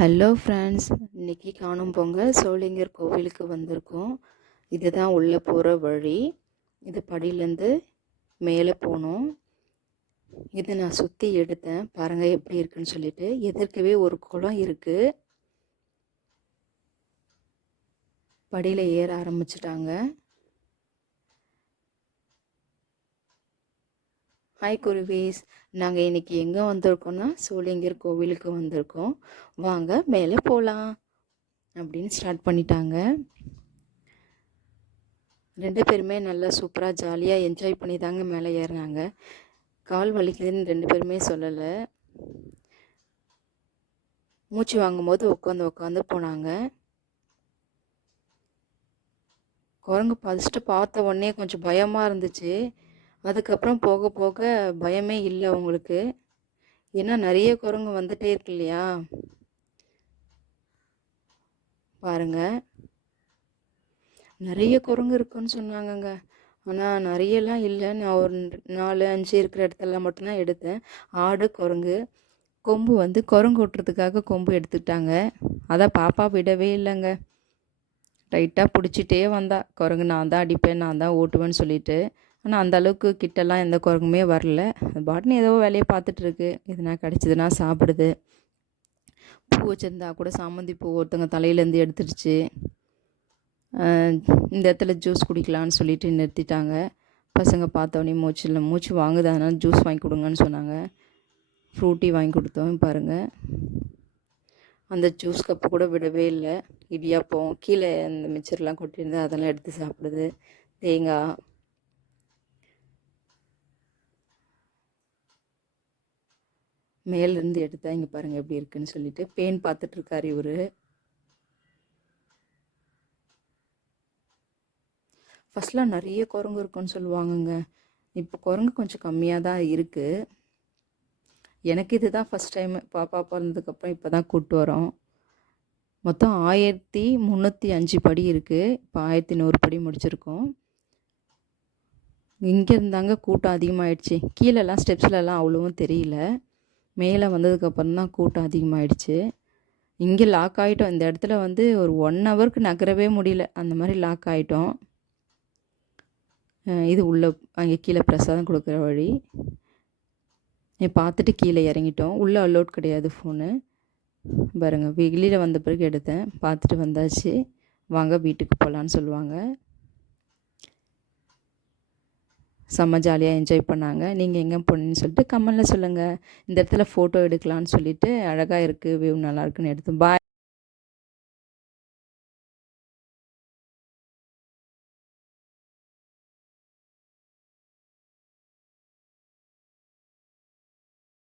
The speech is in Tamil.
ஹலோ ஃப்ரெண்ட்ஸ், இன்றைக்கி காணும் பொங்கல் சோளிங்கர் கோவிலுக்கு வந்திருக்கோம். இதுதான் உள்ளே போகிற வழி. இது படியிலேருந்து மேலே போகணும். இதை நான் சுற்றி எடுத்தேன், பாருங்கள் எப்படி இருக்குன்னு சொல்லிட்டு. எதிர்க்கவே ஒரு குளம் இருக்குது. படியில் ஏற ஆரம்பிச்சிட்டாங்க. ஹாய் குருவீஸ், நாங்கள் இன்றைக்கி எங்கே வந்திருக்கோன்னா சோளிங்கர் கோவிலுக்கு வந்திருக்கோம். வாங்க மேலே போகலாம் அப்படின்னு ஸ்டார்ட் பண்ணிட்டாங்க. 2 பேருமே நல்லா சூப்பராக ஜாலியாக என்ஜாய் பண்ணி தாங்க மேலே ஏறினாங்க. கால் வலிக்குதுன்னு 2 பேருமே சொல்லலை. மூச்சு வாங்கும்போது உட்காந்து போனாங்க. குரங்கு ஃபஸ்ட்டு பார்த்த உடனே கொஞ்சம் பயமாக இருந்துச்சு. அதுக்கப்புறம் போக போக பயமே இல்லை அவங்களுக்கு. ஏன்னா நிறைய குரங்கு வந்துட்டே இருக்கு இல்லையா. பாருங்க, நிறைய குரங்கு இருக்குன்னு சொன்னாங்கங்க. ஆனால் நிறையலாம் இல்லை. நான் ஒரு 4-5 இருக்கிற இடத்துல மட்டும்தான் எடுத்தேன். ஆடு, குரங்கு. கொம்பு வந்து குரங்கு ஓட்டுறதுக்காக கொம்பு எடுத்துக்கிட்டாங்க. அதான் பாப்பா விடவே இல்லைங்க. டைட்டாக பிடிச்சிட்டே வந்தா. குரங்கு நான் தான் அடிப்பேன், நான் தான் ஓட்டுவேன்னு சொல்லிட்டு. ஆனால் அந்தளவுக்கு கிட்டலாம் எந்த குரங்குமே வரல. அது பாட்டுன்னு ஏதோ வேலையை பார்த்துட்ருக்கு. எதுனா கிடச்சிதுன்னா சாப்பிடுது. பூ வச்சுருந்தா கூட சாமந்தி பூ ஒருத்தவங்க தலையிலேருந்து எடுத்துடுச்சு. இந்த இடத்துல ஜூஸ் குடிக்கலான்னு சொல்லிட்டு நிறுத்திட்டாங்க. பசங்க பார்த்தோன்னே மூச்சு வாங்குது, அதனால் ஜூஸ் வாங்கி கொடுங்கன்னு சொன்னாங்க. ஃப்ரூட்டி வாங்கி கொடுத்தோம். பாருங்கள், அந்த ஜூஸ் கப்பு கூட விடவே இல்லை. இடியாப்பம் கீழே அந்த மிச்சர்லாம் கொட்டியிருந்தா அதெல்லாம் எடுத்து சாப்பிடுது. தேங்காய், மேலேருந்து எடுத்தால் இங்கே பாருங்கள் எப்படி இருக்குன்னு சொல்லிட்டு பேன் பார்த்துட்ருக்காரு இவர். ஃபஸ்ட்லாம் நிறைய குரங்கு இருக்குன்னு சொல்லுவாங்கங்க. இப்போ குரங்கு கொஞ்சம் கம்மியாக தான் இருக்குது. எனக்கு இது தான் ஃபஸ்ட் டைமு. பாப்பா பிறந்ததுக்கப்புறம் இப்போ தான் கூப்பிட்டு வரோம். மொத்தம் 1305 படி இருக்குது. இப்போ 1100 படி முடிச்சிருக்கோம். இங்கே இருந்தாங்க கூட்டம் அதிகமாகிடுச்சு. கீழெல்லாம் ஸ்டெப்ஸ்லலாம் அவ்வளோவும் தெரியல. மேலே வந்ததுக்கப்புறம் தான் கூட்டம் அதிகமாகிடுச்சு. இங்கே லாக் ஆகிட்டோம். இந்த இடத்துல வந்து ஒரு 1 ஹவருக்கு நகரவே முடியல. அந்த மாதிரி லாக் ஆகிட்டோம். இது உள்ளே அங்கே கீழே பிரசாதம் கொடுக்குற வழி. பார்த்துட்டு கீழே இறங்கிட்டோம். உள்ளே அலோட் கிடையாது ஃபோனு. பாருங்கள், வெளியில் வந்த பிறகு எடுத்தேன். பார்த்துட்டு வந்தாச்சு. வாங்க வீட்டுக்கு போகலான்னு சொல்லுவாங்க. செம்ம ஜாலியாக என்ஜாய் பண்ணாங்க. நீங்கள் எங்கே போனீங்கன்னு சொல்லிட்டு கமெண்டில் சொல்லுங்கள். இந்த இடத்துல ஃபோட்டோ எடுக்கலான்னு சொல்லிவிட்டு அழகாக இருக்குது, வியூ நல்லா இருக்குன்னு எடுத்தோம். பாய்.